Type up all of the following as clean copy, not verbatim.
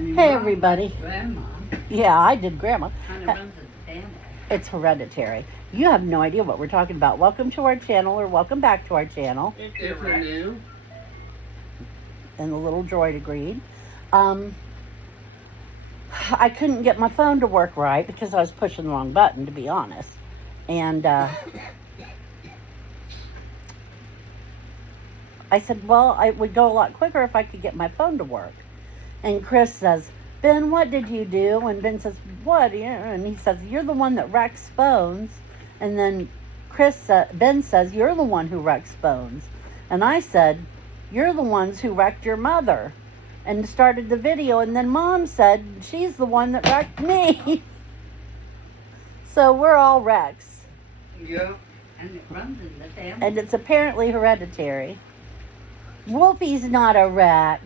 Hey, everybody. Grandma Yeah, I did Grandma. kind of runs the family. It's hereditary. You have no idea what we're talking about. Welcome to our channel, or welcome back to our channel. If you're new. And the little droid agreed. I couldn't get my phone to work right because I was pushing the wrong button, to be honest. And I said, well, it would go a lot quicker if I could get my phone to work. And Chris says, Ben, what did you do? And Ben says, what? And he says, you're the one that wrecks phones. And then Ben says, you're the one who wrecks phones. And I said, you're the ones who wrecked your mother. And started the video. And then Mom said, she's the one that wrecked me. So we're all wrecks. Yeah. And it runs in the family. And it's apparently hereditary. Wolfie's not a wreck.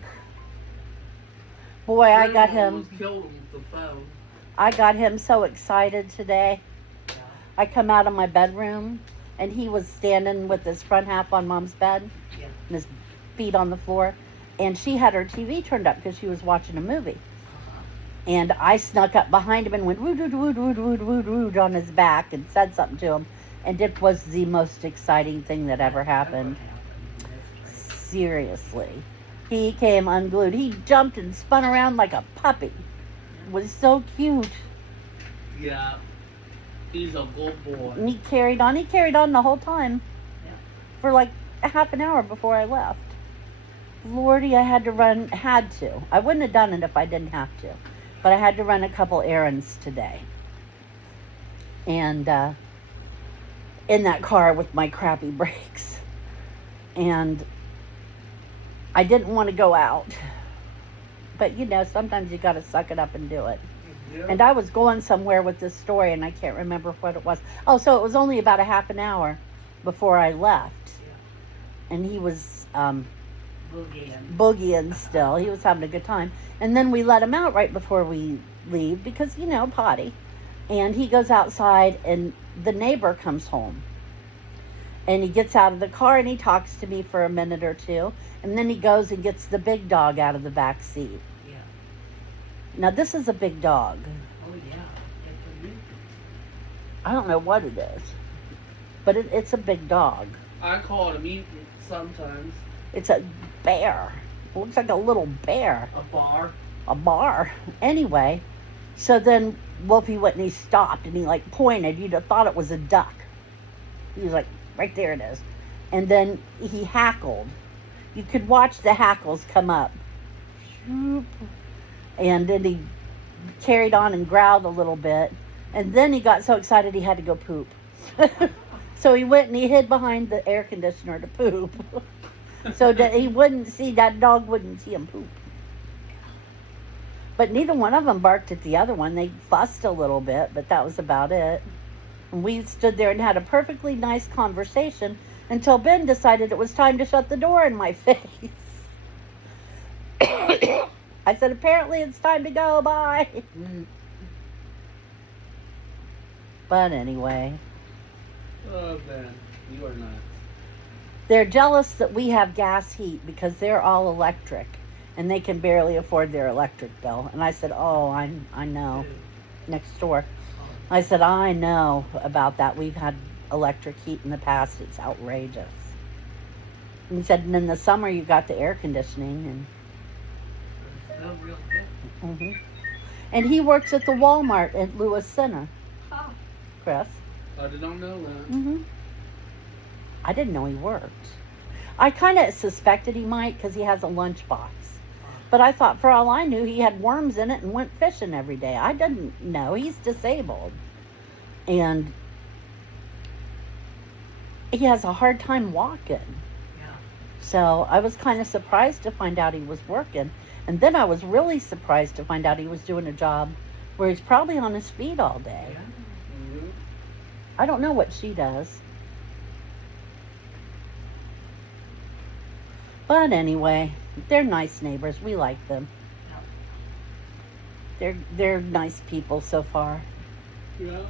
Boy, I got him. Killed him with the phone. I got him so excited today. Yeah. I come out of my bedroom, and he was standing with his front half on Mom's bed, Yeah. and his feet on the floor. And she had her TV turned up because she was watching a movie. Uh-huh. And I snuck up behind him and went wood, wood, wood, wood, wood, wood, wood on his back and said something to him. And it was the most exciting thing that ever happened. Seriously. He came unglued. He jumped and spun around like a puppy. It was so cute. Yeah. He's a good boy. And he carried on. He carried on the whole time. Yeah. For like a half an hour before I left. Lordy, I had to. I wouldn't have done it if I didn't have to. But I had to run a couple errands today. And in that car with my crappy brakes. And I didn't want to go out. But, sometimes you got to suck it up and do it. Yeah. And I was going somewhere with this story, and I can't remember what it was. Oh, so it was only about a half an hour before I left. Yeah. And he was Boogieing still. He was having a good time. And then we let him out right before we leave because, potty. And he goes outside, and the neighbor comes home. And he gets out of the car, and he talks to me for a minute or two. And then he goes and gets the big dog out of the back seat. Yeah. Now, this is a big dog. Oh, yeah. It's a new. I don't know what it is. But it's a big dog. I call it a mutant sometimes. It's a bear. It looks like a little bear. A bar. Anyway, so then Wolfie went and he stopped and he pointed. You'd have thought it was a duck. He was like, right there it is. And then he hackled. You could watch the hackles come up. And then he carried on and growled a little bit. And then he got so excited he had to go poop. So he went and he hid behind the air conditioner to poop. So that that dog wouldn't see him poop. But neither one of them barked at the other one. They fussed a little bit, but that was about it. And we stood there and had a perfectly nice conversation until Ben decided it was time to shut the door in my face. I said, apparently it's time to go, bye. But anyway. Oh, man. You are nuts. They're jealous that we have gas heat because they're all electric and they can barely afford their electric bill. And I said, oh, I know. Next door. I said, I know about that. We've had electric heat in the past. It's outrageous. And he said, and in the summer you got the air conditioning. It's real good. Mm-hmm. And he works at the Walmart at Lewis Center. Oh. Chris. I did not know that. Mm-hmm. I didn't know he worked. I kind of suspected he might because he has a lunchbox. But I thought for all I knew he had worms in it and went fishing every day. I didn't know. He's disabled. And he has a hard time walking. Yeah. So I was kind of surprised to find out he was working. And then I was really surprised to find out he was doing a job where he's probably on his feet all day. Yeah. Mm-hmm. I don't know what she does. But anyway, they're nice neighbors. We like them. They're nice people so far. Yeah.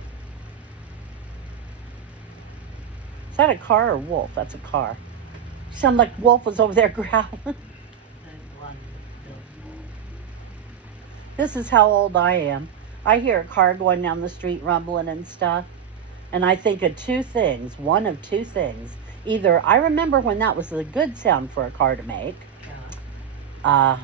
Is that a car or wolf? That's a car. Sound like Wolf was over there growling. This is how old I am. I hear a car going down the street rumbling and stuff, and I think of two things. One of two things. Either I remember when that was a good sound for a car to make. Yeah.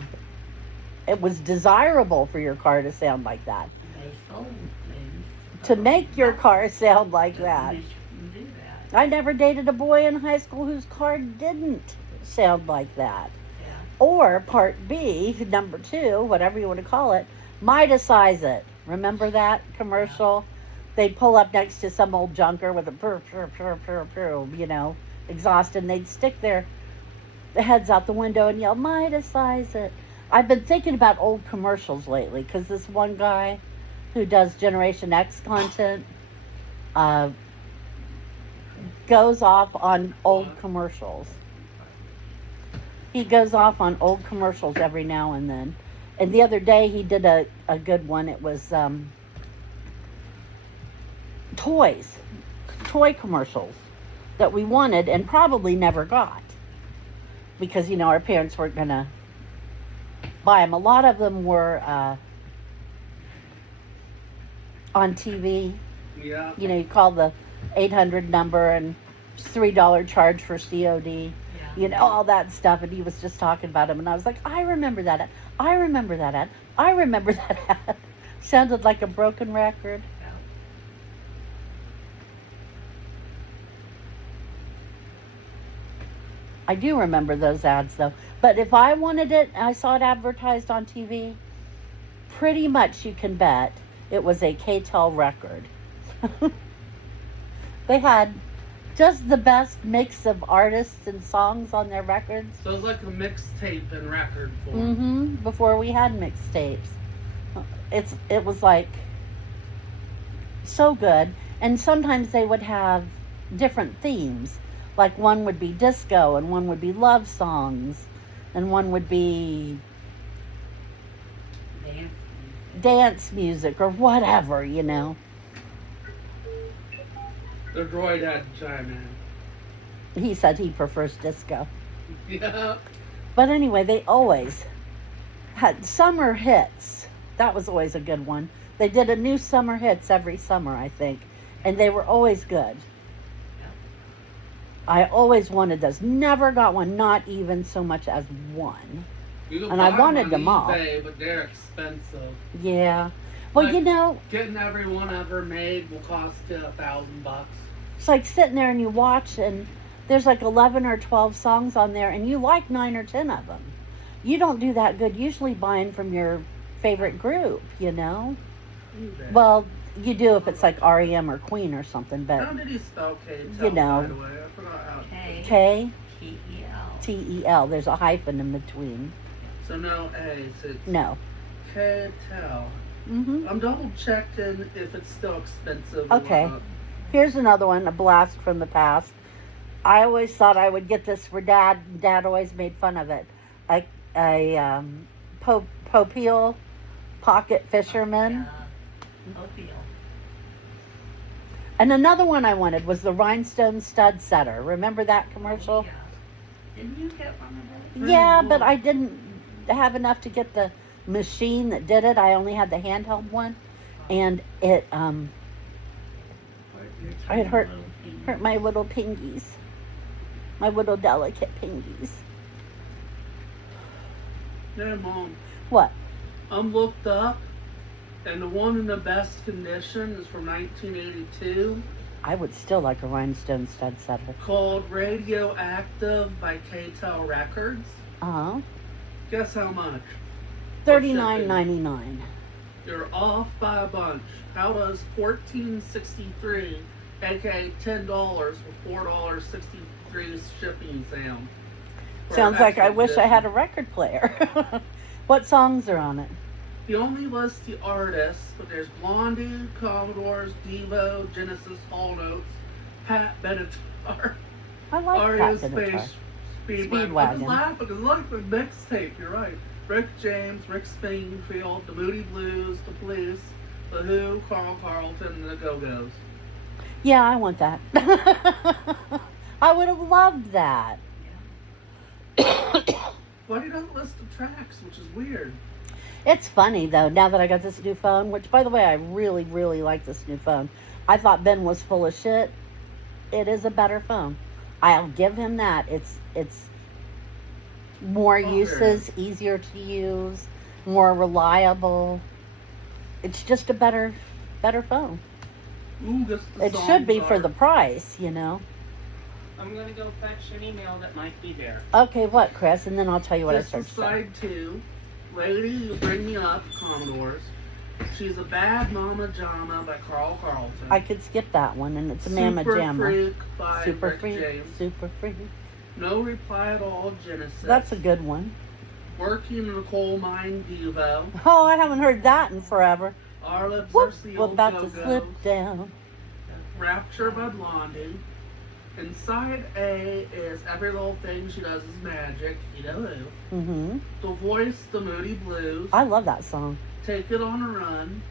It was desirable for your car to sound like that. They sold things. To make your car sound like that. You can do that. I never dated a boy in high school whose car didn't sound like that. Yeah. Or part B, number 2, whatever you want to call it, Midas-size it. Remember that commercial? They'd pull up next to some old junker with a purr, exhaust, and they'd stick their heads out the window and yell, Midas-size it. I've been thinking about old commercials lately because this one guy who does Generation X content goes off on old commercials. He goes off on old commercials every now and then. And the other day he did a good one. It was toy commercials that we wanted and probably never got. Because, our parents weren't going to buy them. A lot of them were on TV. Yeah. You call the 800 number and $3 charge for COD. Yeah. All that stuff. And he was just talking about them. And I was like, I remember that ad. I remember that ad. I remember that ad. Sounded like a broken record. Yeah. I do remember those ads, though. But if I wanted it, I saw it advertised on TV, pretty much you can bet it was a K-Tel record. They had just the best mix of artists and songs on their records. So it's like a mixtape in record form. Before we had mixtapes. It was like so good. And sometimes they would have different themes. Like one would be disco and one would be love songs and one would be dance music or whatever, The droid had to chime in. He said he prefers disco. Yeah. But anyway, they always had summer hits. That was always a good one. They did a new summer hits every summer, I think. And they were always good. I always wanted those. Never got one, not even so much as one. You can And buy I wanted them them all. on eBay, but they're expensive. Yeah. Well, Like, getting every one ever made will cost you $1,000. it's like sitting there and you watch and there's like 11 or 12 songs on there and you like 9 or 10 of them. You don't do that good usually buying from your favorite group, eBay. Well, you do if it's like REM or Queen or something, but How did he spell K-Tel, by the way? I forgot how. K-T-E-L. K-T-E-L. There's a hyphen in between. So no A's. It's No. K-Tel. Mm-hmm. I'm double checking if it's still expensive. Okay. Or not. Here's another one, a blast from the past. I always thought I would get this for Dad. Dad always made fun of it. Popeil pocket fisherman. Opiel. And another one I wanted was the rhinestone stud setter. Remember that commercial? Yeah. Didn't you get one of those? Yeah, but I didn't have enough to get the machine that did it. I only had the handheld one. And it it hurt my little pingies. My little delicate pingies. Yeah, Mom. What? I'm looked up, and the one in the best condition is from 1982, I would still like a rhinestone stud setter. called Radioactive by K-Tel Records. Uh-huh. Guess how much? $39.99. You're off by a bunch. How does $14.63, aka $10 with $4.63 shipping sound? For Sounds like I extra wish I had a edition? record player. What songs are on it? He only lists the artists, but there's Blondie, Commodores, Devo, Genesis, Hall Notes, Pat Benatar, I like Pat REO Benatar. Space, Speedwagon. I was laughing because it's like the mixtape, you're right. Rick James, Rick Springfield, the Moody Blues, the Police, the Who, Carl Carlton, and the Go-Go's. Yeah, I want that. I would have loved that. But he doesn't list the tracks, which is weird. It's funny though, now that I got this new phone, which by the way, I really, really like this new phone. I thought Ben was full of shit. It is a better phone. I'll give him that. It's more uses, easier to use, more reliable. It's just a better phone. Ooh, It should be for the price, you know. I'm gonna go fetch an email that might be there. Okay, what, Chris? And then I'll tell you what This I is searched. side 2. Lady, You Bring Me Up, Commodores. She's a Bad Mama Jama by Carl Carlton. I could skip that one, and it's a Mama Jamma. Super Freak by Super Rick Freak. James. Super Freak. No Reply at All, Genesis. That's a good one. Working in a Coal Mine, Devo. Oh, I haven't heard that in forever. Our Lips Whoop, Are Sealed, we're about to Go-Go's. slip down. Rapture by Blondie. And side A is Every Little Thing She Does Is Magic, Edaloo. Mm-hmm. The Voice, The Moody Blues. I love that song. Take It On a Run.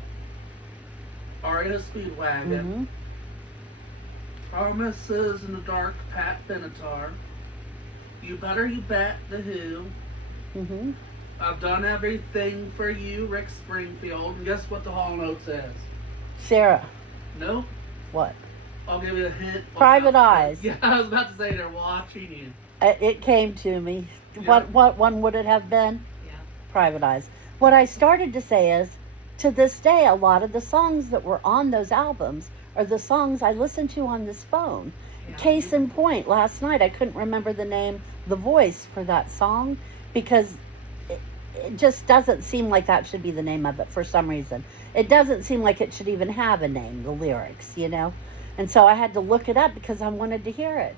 Aria Speedwagon. Mm-hmm. Promises in the Dark, Pat Benatar. You Better You Bet, The Who. Mm-hmm. I've Done Everything for You, Rick Springfield. And guess what the Hall Note says? Sarah, Nope. what? I'll give you a hint. Private Eyes. Yeah, I was about to say they're watching you. It came to me. Yeah. What one would it have been? Yeah. Private Eyes. What I started to say is, to this day, a lot of the songs that were on those albums are the songs I listen to on this phone. Yeah. Case in point, last night I couldn't remember the name, the voice for that song, because it just doesn't seem like that should be the name of it for some reason. It doesn't seem like it should even have a name, the lyrics, you know? And so I had to look it up because I wanted to hear it.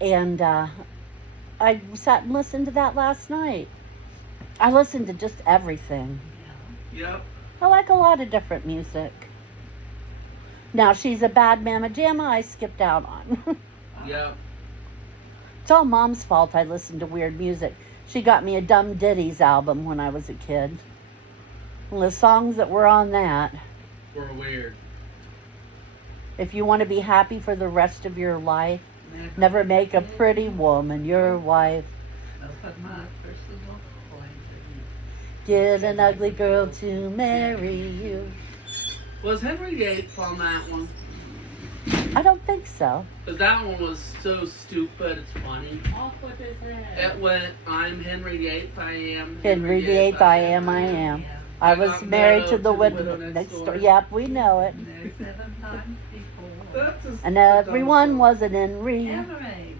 And I sat and listened to that last night. I listened to just everything. Yep. I like a lot of different music. Now, She's a Bad Mama Jamma, I skipped out on. Yep. It's all Mom's fault I listened to weird music. She got me a Dumb Ditties album when I was a kid. And the songs that were on that, We're weird. if you want to be happy for the rest of your life, never make a pretty woman your wife. Open my personal coins Get an ugly girl to marry you. Was Henry VIII on that one? I don't think so. Because that one was so stupid, it's funny. Off with his head. It went, I'm Henry VIII, I am. Henry VIII, I am, I am. I was married to the widow next door. Yep, we know it. There's 7 times before. That's just And everyone was an Henry. Henry.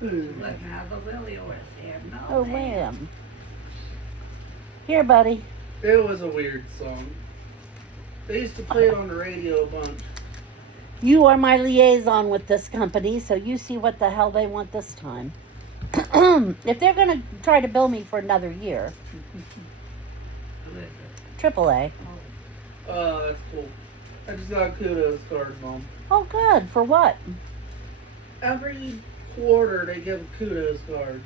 Let me have a lily or a there. No, Oh, ma'am. wham. Here, buddy. It was a weird song. They used to play it on the radio a bunch. You are my liaison with this company, so you see what the hell they want this time. If they're going to try to bill me for another year, Who is it? AAA. Oh, that's cool. I just got a kudos card, Mom. Oh, good. For what? Every quarter they give a kudos card.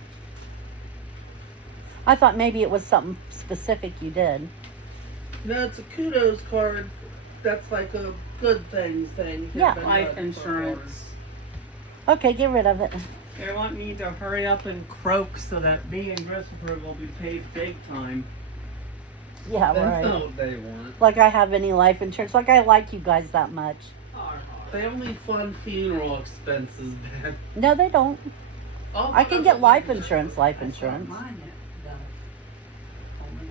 I thought maybe it was something specific you did. No, it's a kudos card. That's like a good thing. Yeah. Life insurance. Okay, get rid of it. They want me to hurry up and croak so that me and Christopher will be paid big time. Yeah, That's right. not what they want. Like I have any life insurance. Like I like you guys that much. They only fund funeral expenses, Ben. No, they don't. Oh, I can that's get what life they do. insurance, life That's what insurance. mine does.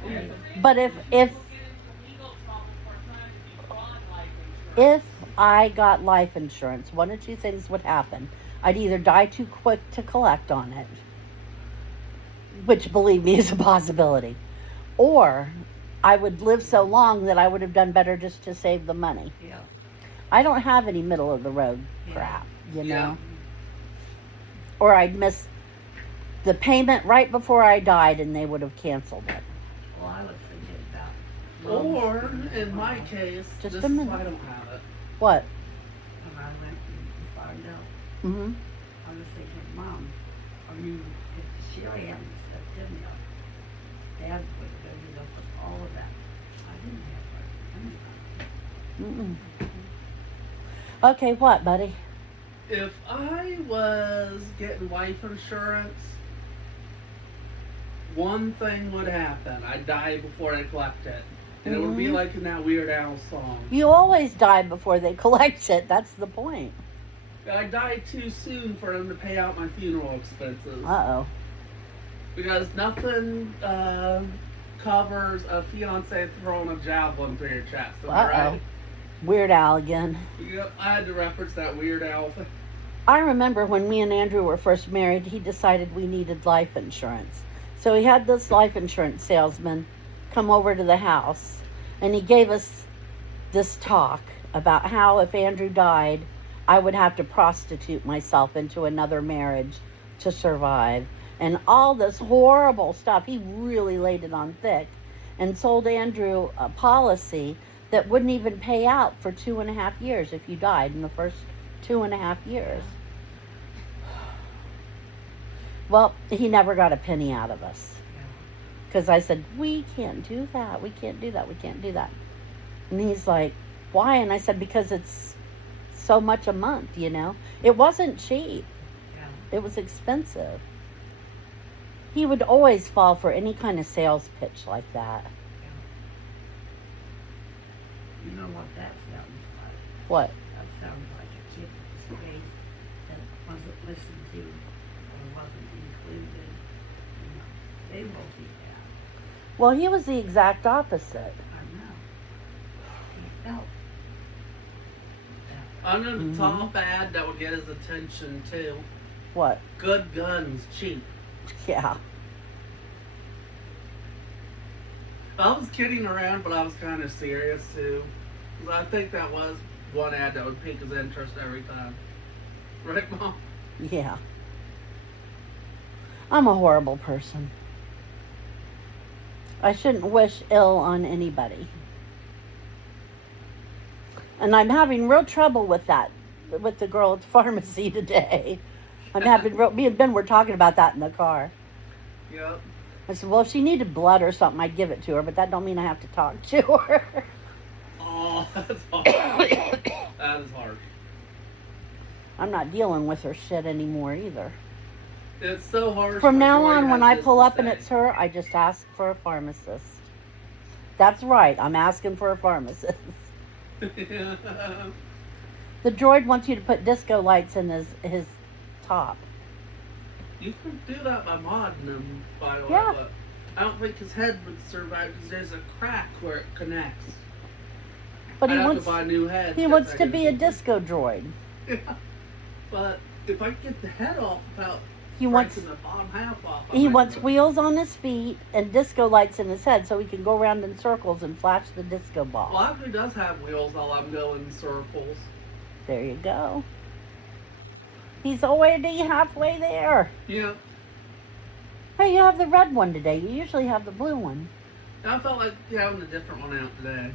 Only that. But if I got life insurance, one or two things would happen. I'd either die too quick to collect on it, which believe me is a possibility, or I would live so long that I would have done better just to save the money. Yeah. I don't have any middle of the road Yeah. crap, you know? Yeah. Or I'd miss the payment right before I died and they would have canceled it. Well, I was thinking about. Or, in my case, Just this a is minute. why I don't have it. What? When I went to find out, Mm-hmm. I was thinking, Mom, I mean, if Sherry hadn't stepped in there, Dad would have ended up with all of that. I didn't have anything. Okay, what, buddy? If I was getting life insurance, one thing would happen. I'd die before they collect it. And it would be Mhm. like in that Weird Al song. You always die before they collect it. That's the point. I died too soon for them to pay out my funeral expenses. Uh-oh. Because nothing covers a fiance throwing a javelin through your chest. Am I Uh-oh. right? Weird Al again. Yep, I had to reference that Weird Al thing. I remember when me and Andrew were first married, he decided we needed life insurance. So he had this life insurance salesman come over to the house, and he gave us this talk about how if Andrew died, I would have to prostitute myself into another marriage to survive. And all this horrible stuff. He really laid it on thick and sold Andrew a policy that wouldn't even pay out for 2.5 years if you died in the first 2.5 years. Well, he never got a penny out of us. Because I said, we can't do that. We can't do that. We can't do that. And he's like, why? And I said, because it's so much a month, you know. It wasn't cheap. Yeah. It was expensive. He would always fall for any kind of sales pitch like that. You know what that sounds like? What? That sounds like a kid that was raised that wasn't listened to or wasn't included. You know, they will do that. Well, he was the exact opposite. I know. He felt that. I know the top ad that would get his attention too. What? Good guns, cheap. Yeah. I was kidding around, but I was kind of serious too. 'Cause I think that was one ad that would pique his interest every time. Right, Mom? Yeah. I'm a horrible person. I shouldn't wish ill on anybody. And I'm having real trouble with that, with the girl at the pharmacy today. Me and Ben were talking about that in the car. Yep. I said, well, if she needed blood or something, I'd give it to her, but that don't mean I have to talk to her. Oh, that's hard. That is hard. I'm not dealing with her shit anymore either. It's so hard. From now on, when I pull up and it's her, I just ask for a pharmacist. That's right, I'm asking for a pharmacist. The droid wants you to put disco lights in his top. You can do that by modding him, by the way, Yeah. but I don't think his head would survive because there's a crack where it connects. But I'd have to buy a new head. he wants to be a disco droid. Yeah. But if I get the head off without He wants breaking the bottom half off, he wants wheels on his feet and disco lights in his head so he can go around in circles and flash the disco ball. Well, actually does have wheels while I'm going in circles. There you go. He's already halfway there. Yeah. Hey, you have the red one today. You usually have the blue one. I felt like having a different one out today.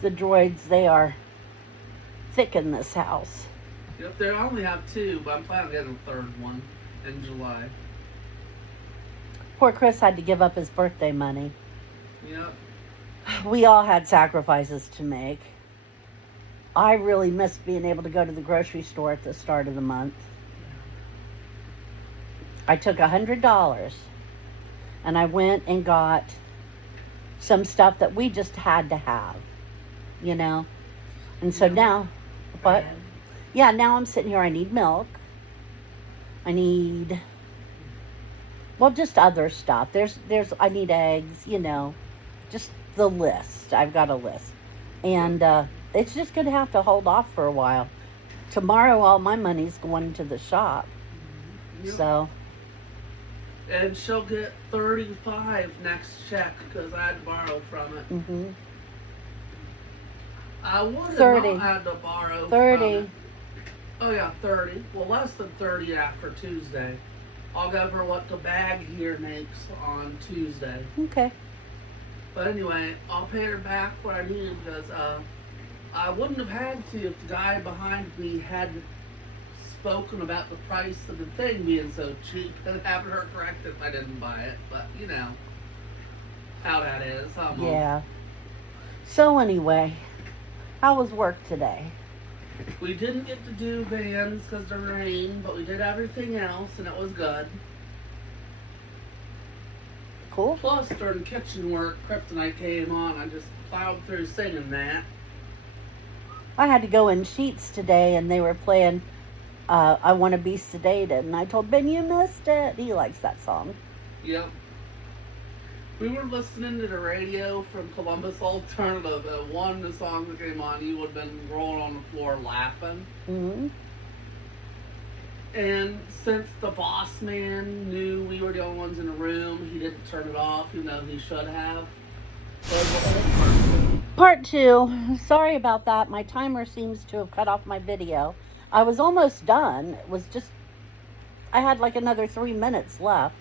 The droids, they are thick in this house. Yep, they only have two, but I'm planning on getting a third one in July. Poor Chris had to give up his birthday money. Yep. We all had sacrifices to make. I really missed being able to go to the grocery store at the start of the month. I took $100 and I went and got some stuff that we just had to have, you know? And so now, what? Bread. Yeah, now I'm sitting here. I need milk. I need, well, just other stuff. I need eggs, you know, just the list. I've got a list. And it's just going to have to hold off for a while. Tomorrow, all my money's going to the shop. Yep. So, And she'll get 35 next check because I had to borrow from it. mhm. I would have 30. not had to borrow 30. from it. Oh yeah, 30. Well, less than 30 after Tuesday. I'll go over what the bag here makes on Tuesday. Okay. But anyway, I'll pay her back what I need because I wouldn't have had to if the guy behind me hadn't spoken about the price of the thing being so cheap and having her correct if I didn't buy it. But you know how that is. Yeah. So anyway, how was work today? We didn't get to do vans because of the rain, but we did everything else and it was good. cool. Plus, during kitchen work, Kryptonite came on. I just plowed through singing that. I had to go in Sheets today, and they were playing I Want to Be Sedated. And I told Ben, you missed it. He likes that song. Yep. We were listening to the radio from Columbus Alternative, and the song that came on, you would have been rolling on the floor laughing. Mm-hmm. And since the boss man knew we were the only ones in the room, he didn't turn it off, even though he should have. Part 2. Sorry about that. My timer seems to have cut off my video. I was almost done. It was just, I had like another 3 minutes left.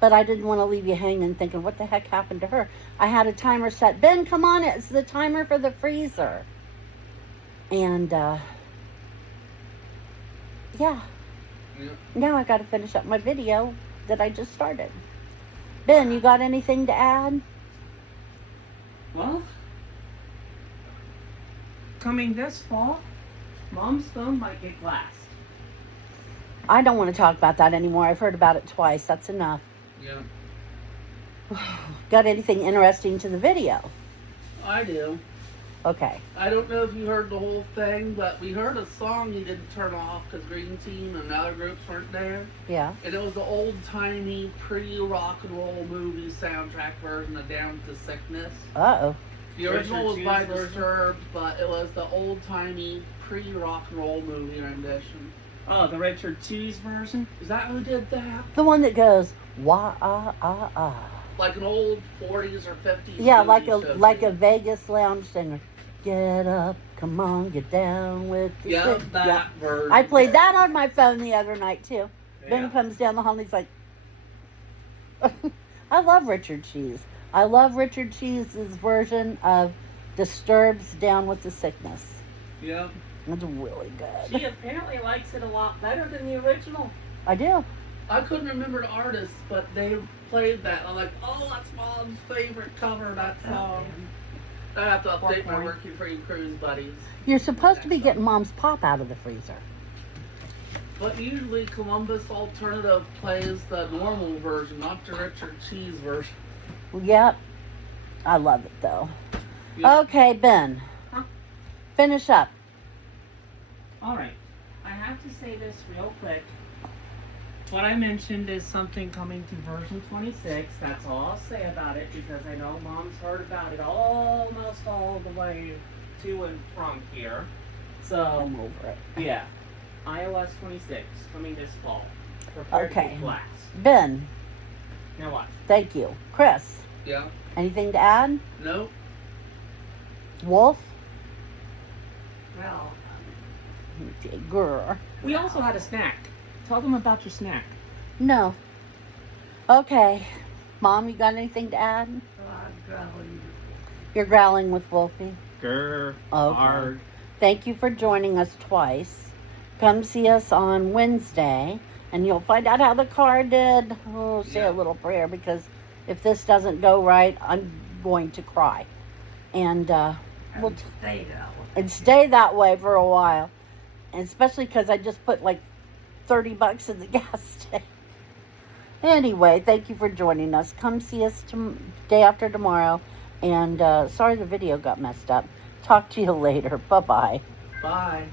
But I didn't want to leave you hanging thinking, what the heck happened to her? I had a timer set. Ben, come on, it's the timer for the freezer. And, yeah. Yep. Now I got to finish up my video that I just started. Ben, you got anything to add? Well, coming this fall, Mom's phone might get glassed. I don't want to talk about that anymore. I've heard about it twice. That's enough. Yeah. Got anything interesting to the video? I do. Okay. I don't know if you heard the whole thing, but we heard a song you didn't turn off because Green Team and other groups weren't there. Yeah. And it was the old-timey, pre-rock and roll movie soundtrack version of Down to Sickness. Uh-oh. The original was Richard by Cheese version? Disturbed, but it was the old-timey, pre-rock and roll movie rendition. Oh, the Richard Cheese version? Is that who did that? The one that goes, wah-ah-ah-ah. Like an old 40s or 50s Yeah, movie like show. a Vegas lounge singer. Get up, come on, get down with the Yeah, sick. that Yeah. version. I played that on my phone the other night, too. Ben Yeah. comes down the hall and he's like, I love Richard Cheese. I love Richard Cheese's version of Disturbed's Down with the Sickness. Yeah. It's really She good. apparently likes it a lot better than the original. I do. I couldn't remember the artist, but they played that. I'm like, oh, that's Mom's favorite cover of that song. I have to update my Working for You Cruise buddies. You're supposed to be getting Mom's Pop out of the freezer. But usually Columbus Alternative plays the normal version, not the Richard Cheese version. Yep. I love it, though. Yeah. Okay, Ben. Huh? Finish up. All right. I have to say this real quick. What I mentioned is something coming to version 26. That's all I'll say about it because I know Mom's heard about it almost all the way to and from here. So, I'm over it. yeah. iOS 26 coming this fall. Prepare to Okay. get glass. Ben, Now what? thank you. Chris, Yeah. anything to add? Nope. Wolf? Well, Grr. We also had a snack. Tell them about your snack. No. Okay. Mom, you got anything to add? I'm growling. You're growling with Wolfie. Grr. Okay. Hard. Thank you for joining us twice. Come see us on Wednesday, and you'll find out how the car did. Oh, say Yeah. a little prayer, because if this doesn't go right, I'm going to cry. And we'll And stay that way. and stay that way for a while. And especially because I just put like $30 in the gas tank. Anyway, thank you for joining us. Come see us day after tomorrow. And sorry the video got messed up. Talk to you later. Bye-bye. Bye.